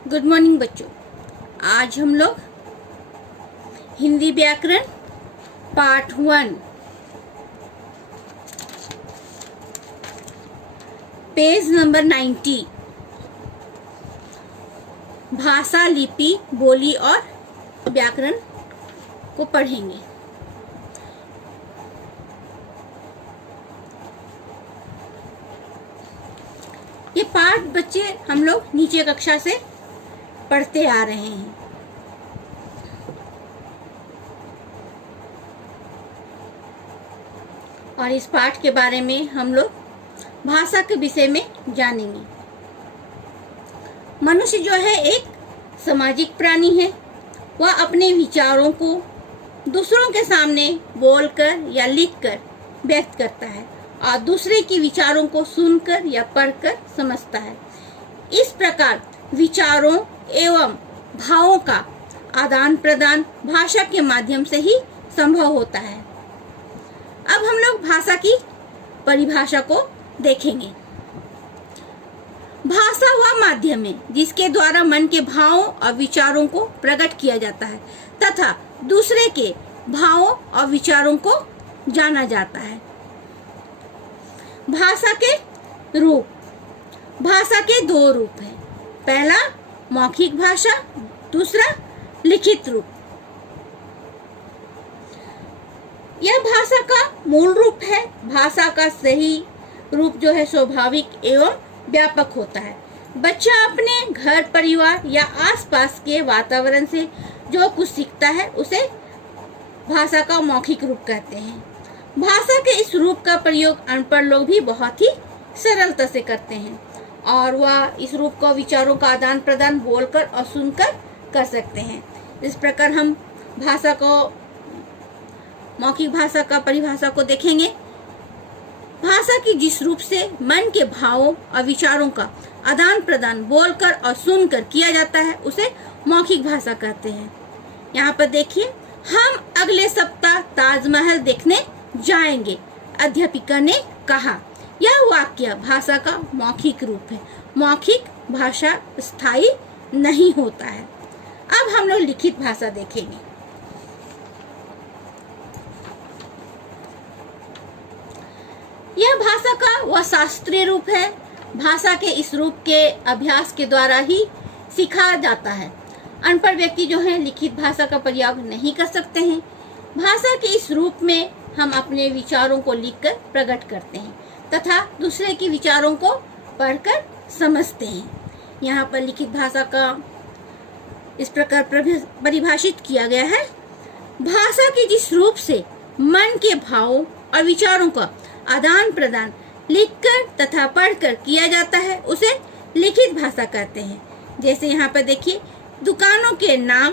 Good morning बच्चों। आज हम लोग हिंदी व्याकरण पार्ट 1 पेज नंबर 90 भाषा, लिपि, बोली और व्याकरण को पढ़ेंगे। ये पाठ बच्चे हम लोग नीचे कक्षा से पढ़ते आ रहे हैं। और इस पाठ के बारे में हम लोग भाषा के विषय में जानेंगे। मनुष्य जो है एक सामाजिक प्राणी है। वह अपने विचारों को दूसरों के सामने बोलकर या लिखकर व्यक्त करता है और दूसरे के विचारों को सुनकर या पढ़कर समझता है। इस प्रकार विचारों एवं भावों का आदान प्रदान भाषा के माध्यम से ही संभव होता है। अब हम लोग भाषा की परिभाषा को देखेंगे। भाषा वह माध्यम है जिसके द्वारा मन के भावों और विचारों को प्रकट किया जाता है तथा दूसरे के भावों और विचारों को जाना जाता है। भाषा के रूप, भाषा के दो रूप हैं। पहला मौखिक भाषा, दूसरा लिखित रूप। यह भाषा का मूल रूप है। भाषा का सही रूप जो है स्वाभाविक एवं व्यापक होता है। बच्चा अपने घर परिवार या आसपास के वातावरण से जो कुछ सीखता है उसे भाषा का मौखिक रूप कहते हैं। भाषा के इस रूप का प्रयोग अनपढ़ लोग भी बहुत ही सरलता से करते हैं और वह इस रूप का विचारों का आदान प्रदान बोलकर और सुनकर कर सकते हैं। इस प्रकार हम भाषा को मौखिक भाषा का परिभाषा को देखेंगे। भाषा की जिस रूप से मन के भावों और विचारों का आदान प्रदान बोलकर और सुनकर किया जाता है उसे मौखिक भाषा कहते हैं। यहाँ पर देखिए, हम अगले सप्ताह ताजमहल देखने जाएंगे, अध्यापिका ने कहा। यह वाक्य भाषा का मौखिक रूप है। मौखिक भाषा स्थायी नहीं होता है। अब हम लोग लिखित भाषा देखेंगे। यह भाषा का वह शास्त्रीय रूप है। भाषा के इस रूप के अभ्यास के द्वारा ही सीखा जाता है। अनपढ़ व्यक्ति जो है लिखित भाषा का प्रयोग नहीं कर सकते हैं। भाषा के इस रूप में हम अपने विचारों को लिखकर प्रकट करते हैं तथा दूसरे के विचारों को पढ़कर समझते हैं। यहाँ पर लिखित भाषा का इस प्रकार परिभाषित किया गया है। भाषा के जिस रूप से मन के भावों और विचारों का आदान प्रदान लिखकर तथा पढ़कर किया जाता है उसे लिखित भाषा कहते हैं। जैसे यहाँ पर देखिए, दुकानों के नाम,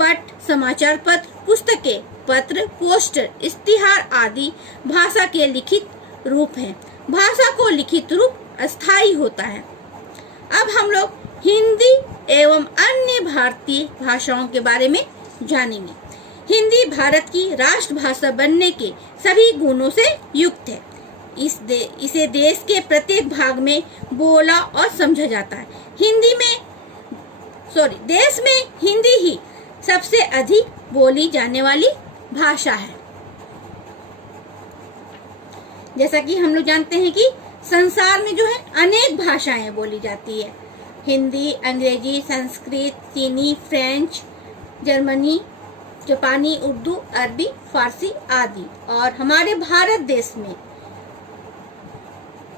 पट, समाचार पत्र, पुस्तकें, पत्र, पोस्टर, इश्तिहार आदि भाषा के लिखित रूप हैं। भाषा को लिखित रूप अस्थायी होता है। अब हम लोग हिंदी एवं अन्य भारतीय भाषाओं के बारे में जानेंगे। हिंदी भारत की राष्ट्रभाषा बनने के सभी गुणों से युक्त है। इसे देश के प्रत्येक भाग में बोला और समझा जाता है। देश में हिंदी ही सबसे अधिक बोली जाने वाली भाषा है। जैसा कि हम लोग जानते हैं कि संसार में जो है अनेक भाषाएं बोली जाती है। हिंदी, अंग्रेजी, संस्कृत, चीनी, फ्रेंच, जर्मनी, जापानी, उर्दू, अरबी, फारसी आदि। और हमारे भारत देश में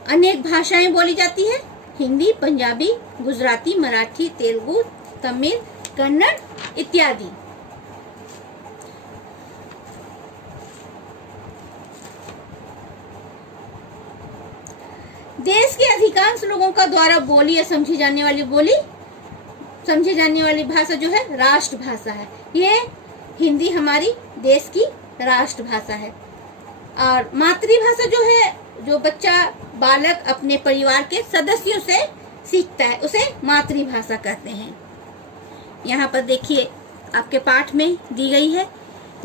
अनेक भाषाएं बोली जाती है। हिंदी, पंजाबी, गुजराती, मराठी, तेलुगु, तमिल, कन्नड़ इत्यादि। देश के अधिकांश लोगों का द्वारा बोली या समझी जाने वाली भाषा जो है राष्ट्रभाषा है। ये हिंदी हमारी देश की राष्ट्रभाषा है। और मातृभाषा जो है, जो बच्चा बालक अपने परिवार के सदस्यों से सीखता है उसे मातृभाषा कहते हैं। यहाँ पर देखिए, आपके पाठ में दी गई है।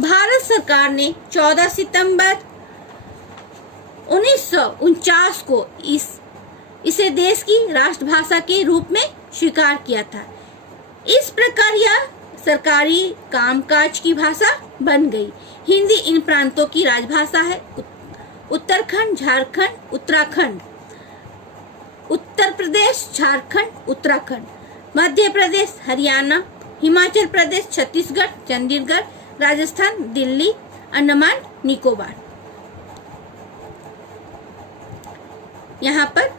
भारत सरकार ने 14 सितंबर 1949 को इसे देश की राष्ट्रभाषा के रूप में स्वीकार किया था। इस प्रकार यह सरकारी कामकाज की भाषा बन गई। हिंदी इन प्रांतों की राजभाषा है। उत्तराखंड, झारखंड, उत्तराखंड, उत्तर प्रदेश, झारखंड, उत्तराखंड, मध्य प्रदेश, हरियाणा, हिमाचल प्रदेश, छत्तीसगढ़, चंडीगढ़, राजस्थान, दिल्ली, अंडमान निकोबार। यहाँ पर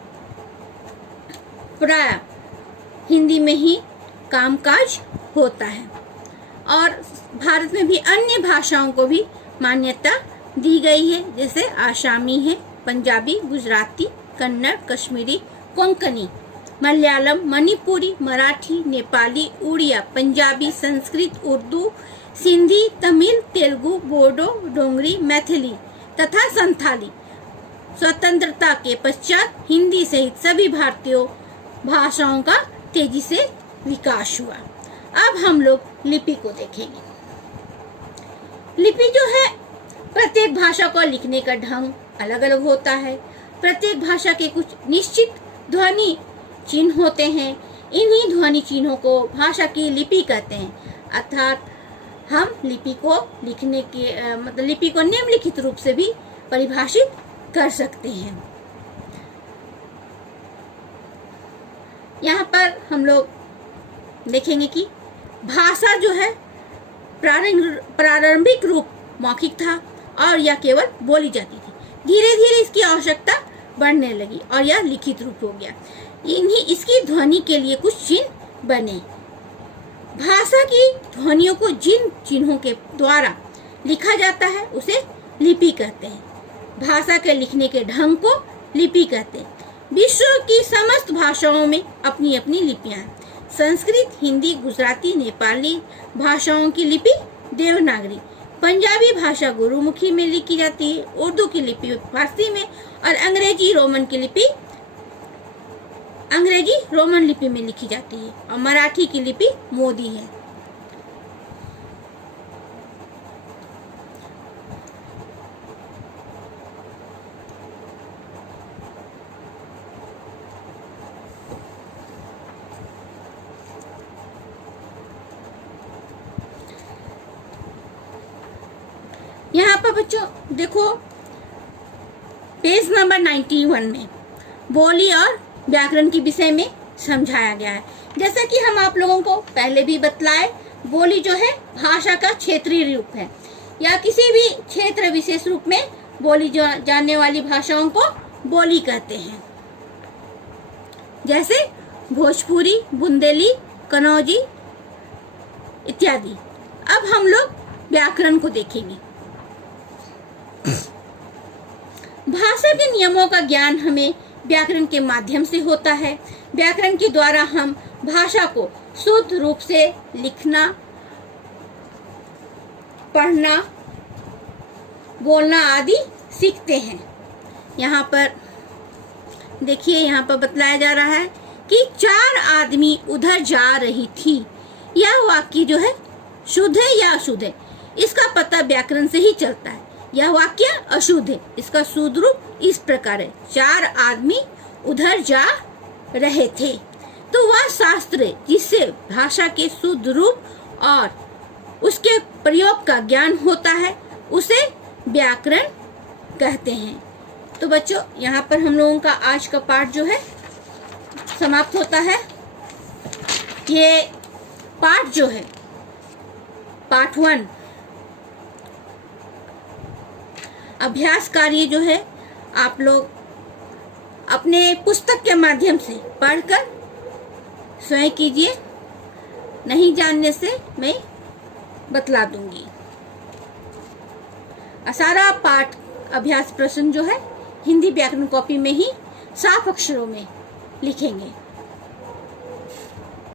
प्राय हिंदी में ही कामकाज होता है और भारत में भी अन्य भाषाओं को भी मान्यता दी गई है, जैसे आसामी है, पंजाबी, गुजराती, कन्नड़, कश्मीरी, कोंकणी, मलयालम, मणिपुरी, मराठी, नेपाली, उड़िया, पंजाबी, संस्कृत, उर्दू, सिंधी, तमिल, तेलुगु, बोडो, डोंगरी, मैथिली तथा संथाली। स्वतंत्रता के पश्चात हिंदी सहित सभी भारतीय भाषाओं का तेजी से विकास हुआ। अब हम लोग लिपि को देखेंगे। लिपि जो है, प्रत्येक भाषा को लिखने का ढंग अलग अलग होता है। प्रत्येक भाषा के कुछ निश्चित ध्वनि चिन्ह होते हैं। इन्हीं ध्वनि चिन्हों को भाषा की लिपि कहते हैं। अर्थात हम लिपि को लिखने के मतलब लिपि को निम्नलिखित रूप से भी परिभाषित कर सकते हैं। यहाँ पर हम लोग देखेंगे कि भाषा जो है प्रारंभिक रूप मौखिक था और यह केवल बोली जाती थी। धीरे धीरे इसकी आवश्यकता बढ़ने लगी और यह लिखित रूप हो गया। इसकी ध्वनि के लिए कुछ चिन्ह बने। भाषा की ध्वनियों को जिन चिन्हों के द्वारा लिखा जाता है उसे लिपि कहते हैं। भाषा के लिखने के ढंग को लिपि कहते हैं। विश्व की समस्त भाषाओं में अपनी अपनी लिपियां हैं। संस्कृत, हिंदी, गुजराती, नेपाली भाषाओं की लिपि देवनागरी, पंजाबी भाषा गुरुमुखी में लिखी जाती है, उर्दू की लिपि फारसी में और अंग्रेजी रोमन लिपि में लिखी जाती है और मराठी की लिपि मोदी है। यहाँ पर बच्चों देखो, पेज नंबर 91 में बोली और व्याकरण के विषय में समझाया गया है। जैसा कि हम आप लोगों को पहले भी बतलाए, बोली जो है भाषा का क्षेत्रीय रूप है या किसी भी क्षेत्र विशेष रूप में बोली जाने वाली भाषाओं को बोली कहते हैं, जैसे भोजपुरी, बुंदेली, कन्नौजी इत्यादि। अब हम लोग व्याकरण को देखेंगे। भाषा के नियमों का ज्ञान हमें व्याकरण के माध्यम से होता है। व्याकरण के द्वारा हम भाषा को शुद्ध रूप से लिखना, पढ़ना, बोलना आदि सीखते हैं। यहाँ पर देखिए, यहाँ पर बतलाया जा रहा है कि 4 आदमी उधर जा रही थी। यह वाक्य जो है शुद्ध है या अशुद्ध है, इसका पता व्याकरण से ही चलता है। यह वाक्य अशुद्ध है, इसका शुद्ध रूप इस प्रकार है, 4 आदमी उधर जा रहे थे। तो वह शास्त्र जिससे भाषा के शुद्ध रूप और उसके प्रयोग का ज्ञान होता है उसे व्याकरण कहते हैं। तो बच्चों, यहाँ पर हम लोगों का आज का पाठ जो है समाप्त होता है। ये पाठ जो है पार्ट 1 अभ्यास कार्य जो है आप लोग अपने पुस्तक के माध्यम से पढ़कर स्वयं कीजिए। नहीं जानने से मैं बतला दूंगी। सारा पाठ अभ्यास प्रश्न जो है हिंदी व्याकरण कॉपी में ही साफ अक्षरों में लिखेंगे।